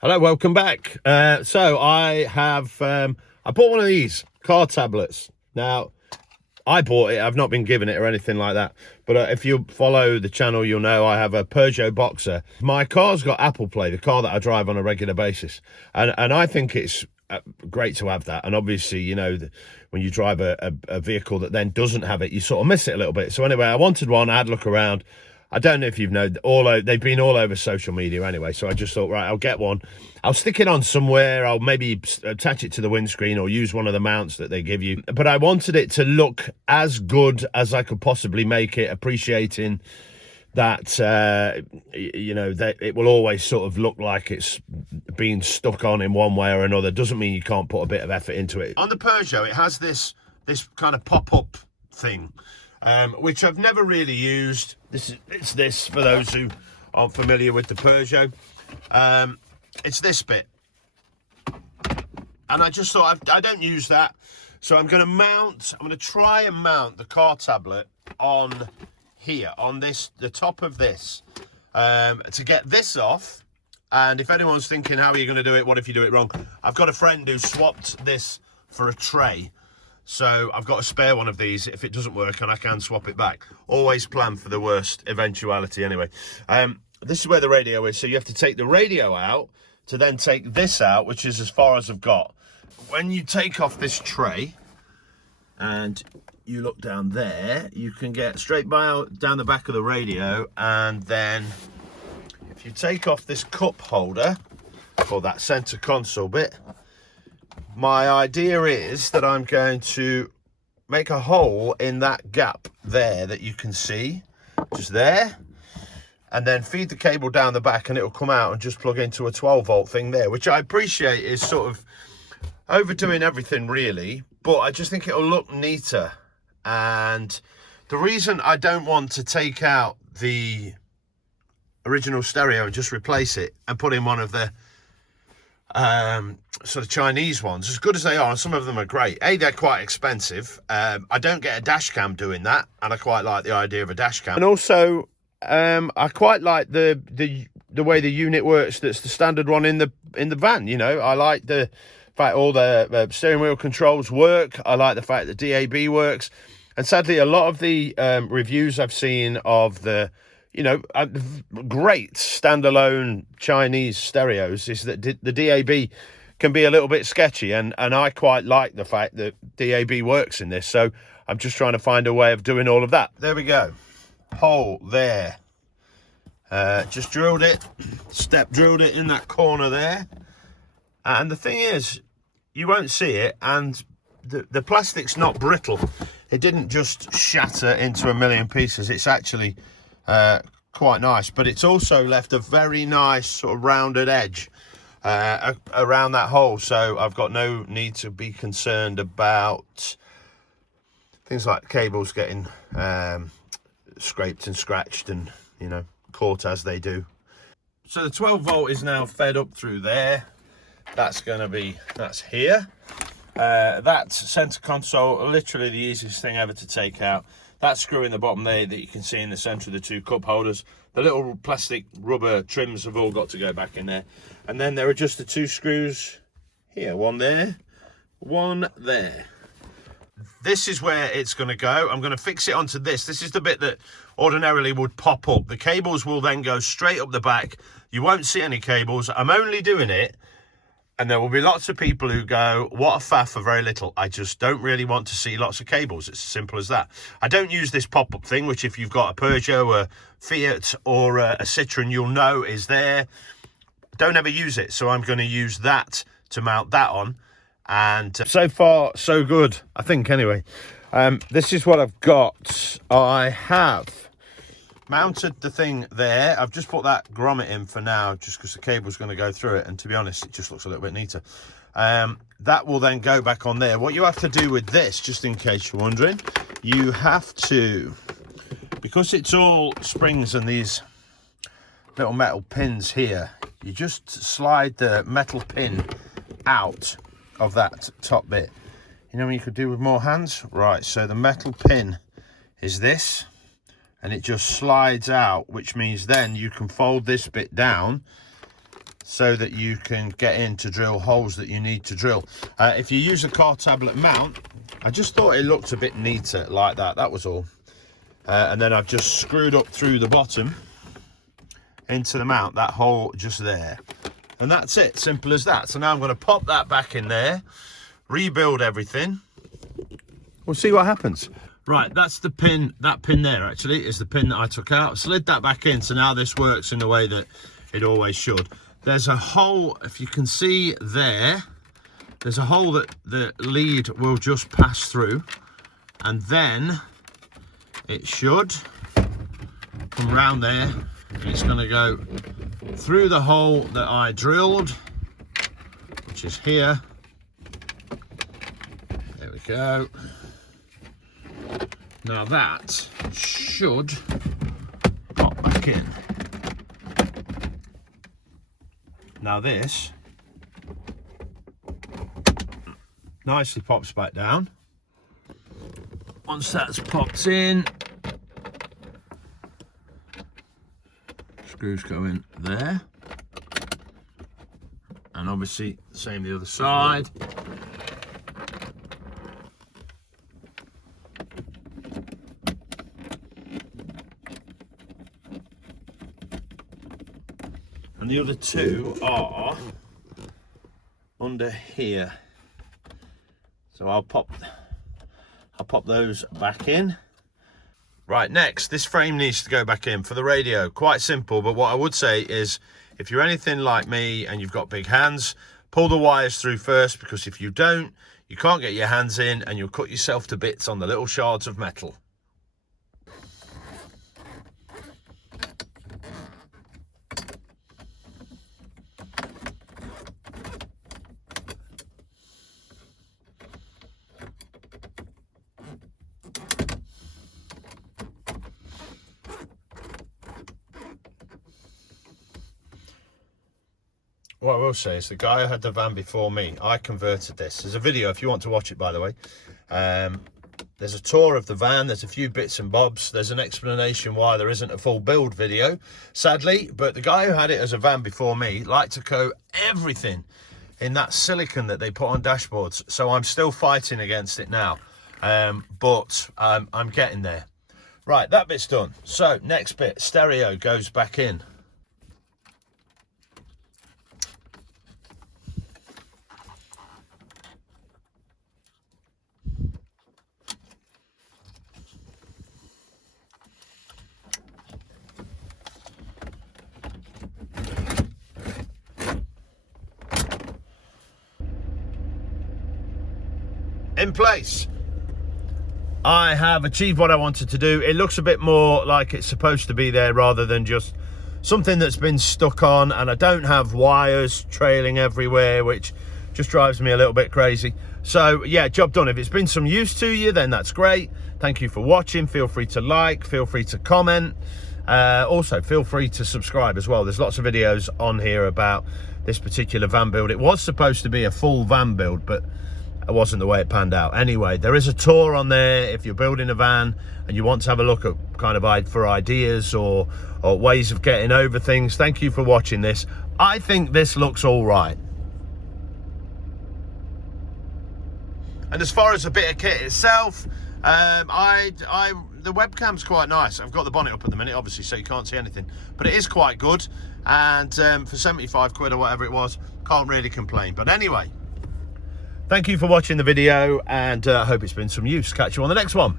Hello, welcome back. So I bought one of these car tablets. Now, I bought it. I've not been given it or anything like that. But if you follow the channel, you'll know I have a Peugeot Boxer. My car's got Apple Play, the car that I drive on a regular basis. And I think it's great to have that. And obviously, you know, when you drive a vehicle that then doesn't have it, you sort of miss it a little bit. So anyway, I wanted one. I had a look around. I don't know if you've known, they've been all over social media anyway, so I just thought, right, I'll get one. I'll stick it on somewhere. I'll maybe attach it to the windscreen or use one of the mounts that they give you. But I wanted it to look as good as I could possibly make it, appreciating that, you know, that it will always sort of look like it's being stuck on in one way or another. Doesn't mean you can't put a bit of effort into it. On the Peugeot, it has this kind of pop-up thing, which I've never really used. It's this for those who aren't familiar with the Peugeot. It's this bit, and I just thought I don't use that, so I'm going to try and mount the CarTablet on here, on the top of this, to get this off. And if anyone's thinking, how are you going to do it, what if you do it wrong, I've got a friend who swapped this for a tray. So I've got a spare one of these if it doesn't work, and I can swap it back. Always plan for the worst eventuality anyway. This is where the radio is. So you have to take the radio out to then take this out, which is as far as I've got. When you take off this tray and you look down there, you can get straight down the back of the radio. And then if you take off this cup holder, or that center console bit, my idea is that I'm going to make a hole in that gap there that you can see, just there, and then feed the cable down the back, and it'll come out and just plug into a 12-volt thing there, which I appreciate is sort of overdoing everything really, but I just think it'll look neater. And the reason I don't want to take out the original stereo and just replace it and put in one of the sort of Chinese ones, as good as they are, and some of them are great. They're quite expensive. I don't get a dash cam doing that, and I quite like the idea of a dash cam. And also, I quite like the way the unit works. That's the standard one in the van. You know, I like the fact all the steering wheel controls work. I like the fact that DAB works. And sadly, a lot of the reviews I've seen of the great standalone Chinese stereos is that the DAB can be a little bit sketchy, and I quite like the fact that DAB works in this, so I'm just trying to find a way of doing all of that. There we go, hole there, just drilled it, drilled it in that corner there, and the thing is, you won't see it, and the plastic's not brittle. It didn't just shatter into a million pieces. It's actually quite nice, but it's also left a very nice sort of rounded edge around that hole, so I've got no need to be concerned about things like cables getting scraped and scratched and, you know, caught as they do. So the 12-volt is now fed up through there. That's here. That center console, literally the easiest thing ever to take out. That screw in the bottom there that you can see in the center of the two cup holders. The little plastic rubber trims have all got to go back in there. And then there are just the two screws here, one there, one there. This is where it's going to go. I'm going to fix it onto this. This is the bit that ordinarily would pop up. The cables will then go straight up the back. You won't see any cables. I'm only doing it, and there will be lots of people who go, what a faff for very little. I just don't really want to see lots of cables. It's as simple as that. I don't use this pop-up thing, which if you've got a Peugeot, a Fiat, or a Citroen, you'll know is there. Don't ever use it. So I'm going to use that to mount that on. And so far, so good, I think, anyway. This is what I've got. I have mounted the thing there. I've just put that grommet in for now, just because the cable's going to go through it, and to be honest, it just looks a little bit neater. That will then go back on there. What you have to do with this, just in case you're wondering, you have to, because it's all springs and these little metal pins here, you just slide the metal pin out of that top bit. You know what you could do with more hands? Right, so the metal pin is this, and it just slides out, which means then you can fold this bit down so that you can get in to drill holes that you need to drill. If you use a CarTablet mount, I just thought it looked a bit neater like that, that was all. And then I've just screwed up through the bottom into the mount, that hole just there. And that's it, simple as that. So now I'm going to pop that back in there, rebuild everything. We'll see what happens. Right, that's the pin, that pin there actually is the pin that I took out. Slid that back in, so now this works in the way that it always should. There's a hole, if you can see there, there's a hole that the lead will just pass through, and then it should come round there. It's going to go through the hole that I drilled, which is here. There we go. Now that should pop back in. Now this nicely pops back down. Once that's popped in, screws go in there, and obviously same the other side. And the other two are under here, so I'll pop those back in. Right, next, this frame needs to go back in for the radio. Quite simple, but what I would say is, if you're anything like me and you've got big hands, pull the wires through first, because if you don't, you can't get your hands in and you'll cut yourself to bits on the little shards of metal. What I will say is the guy who had the van before me, I converted this. There's a video if you want to watch it, by the way. There's a tour of the van, there's a few bits and bobs, there's an explanation why there isn't a full build video, sadly, but the guy who had it as a van before me liked to coat everything in that silicone that they put on dashboards, so I'm still fighting against it now, but I'm getting there. Right, that bit's done. So, next bit, stereo goes back in. In place. I have achieved what I wanted to do. It looks a bit more like it's supposed to be there rather than just something that's been stuck on, and I don't have wires trailing everywhere, which just drives me a little bit crazy. So yeah, job done. If it's been some use to you, then that's great. Thank you for watching. Feel free to like, feel free to comment. Also, feel free to subscribe as well. There's lots of videos on here about this particular van build. It was supposed to be a full van build, but it wasn't the way it panned out. Anyway, there is a tour on there if you're building a van and you want to have a look at kind of for ideas or ways of getting over things. Thank you for watching this. I think this looks all right. And as far as a bit of kit itself, the webcam's quite nice. I've got the bonnet up at the minute, obviously, so you can't see anything, but it is quite good. And for 75 quid or whatever it was, can't really complain. But anyway, thank you for watching the video, and I hope it's been some use. Catch you on the next one.